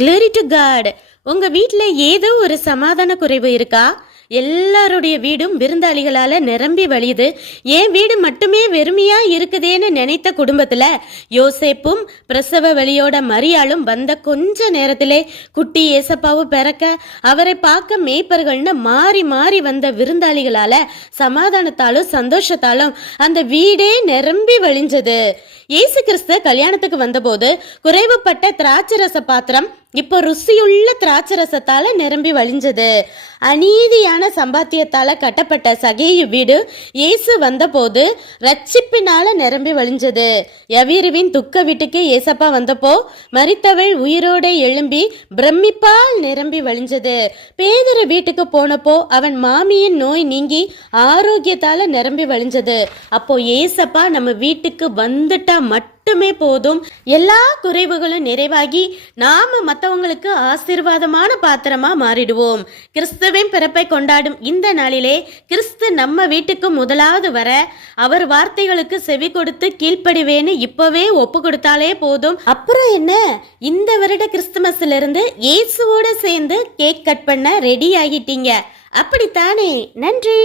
Glory to God. உங்க வீட்ல ஏதோ ஒரு சமாதான குறைவு இருக்கா? எல்லாருடைய வீடும் விருந்தாளிகளால நிரம்பி வழியுது. என் வீடு மட்டுமே வெறுமையா இருக்குதேன்னு நினைத்த குடும்பத்துல யோசேப்பும் பிரசவ வலியோட மரியாளும் வந்த கொஞ்ச நேரத்திலே குட்டி ஏசப்பாவும் பிறக்க அவரை பார்க்க மேய்ப்பர்கள்னு மாறி மாறி வந்த விருந்தாளிகளால சமாதானத்தாலும் சந்தோஷத்தாலும் அந்த வீடே நிரம்பி வழிஞ்சது. இயேசு கிறிஸ்து கல்யாணத்துக்கு வந்தபோது குறைவுபட்ட திராட்சரச பாத்திரம் இப்போ ருசியுள்ள திராட்சரசத்தால நிரம்பி வழிஞ்சது. அநீதியான சம்பாத்தியத்தால கட்டப்பட்ட சகேயு வீடு இயேசு வந்தபோது ரட்சிப்பினால நிரம்பி வழிஞ்சது. யவீருவின் துக்க வீட்டுக்கு ஏசப்பா வந்தப்போ மரித்தவள் உயிரோட எழும்பி பிரமிப்பால் நிரம்பி வழிஞ்சது. பேதுரு வீட்டுக்கு போனப்போ அவன் மாமியின் நோய் நீங்கி ஆரோக்கியத்தால நிரம்பி வழிஞ்சது. அப்போ ஏசப்பா நம்ம வீட்டுக்கு வந்துட்டா மட்டுமே போதும், எல்லா குறைவுகளும் நிறைவாகி நாம மற்றவங்களுக்கு ஆசீர்வாதமான பாத்திரமா மாறிடுவோம். கிறிஸ்துவின் பிறப்பை கொண்டாடும் இந்த நாளிலே கிறிஸ்து நம்ம வீட்டுக்கு முதலாவது வர அவர் வார்த்தைகளுக்கு செவி கொடுத்து கீழ்ப்படிவேன்னு இப்பவே ஒப்பு கொடுத்தாலே போதும். அப்புறம் என்ன, இந்த வருட கிறிஸ்துமஸ்ல இருந்து இயேசுவோட சேர்ந்து கேக் கட் பண்ண ரெடி ஆகிட்டீங்க, அப்படித்தானே? நன்றி.